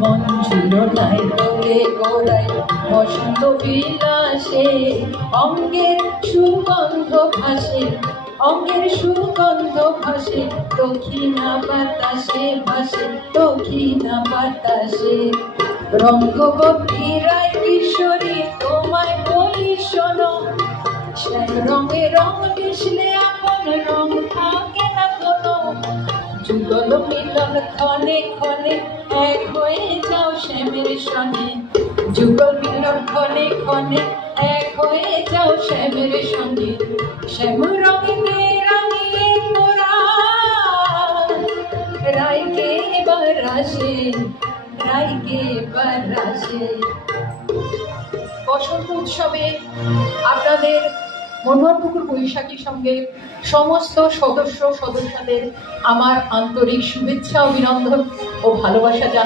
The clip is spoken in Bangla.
মন ঝুলনায় দোলে গোড়ায় বসন্ত বিলাসে অঙ্গের সুগন্ধ ভাসে, অঙ্গের সুগন্ধ ভাসে দক্ষিণা বাতাসে, ভাসে দক্ষিণা বাতাসে। রঙ্গবতী রায় কিশোরী তোমায় বলি শোনো, শ্যাম রঙে রং মিশলে আপন রং থাকে না কোনো। যুগল মিলন ক্ষণে ক্ষণে এক হয়ে যাও শ্যামের সনে, যুগল মিলন ক্ষণে ক্ষণে এক হয়ে যাও শ্যামের সনে। শ্যাম রঙে রাঙিয়ে মোরা রায়কে এবার আসে, রায়কে এবার আসে। বসন্ত উৎসবে আপনাদের মনোহরপুকুর বৈশাখী সঙ্গে সমস্ত সদস্যদের আমার আন্তরিক শুভেচ্ছা, অভিনন্দন ও ভালোবাসা জানাই।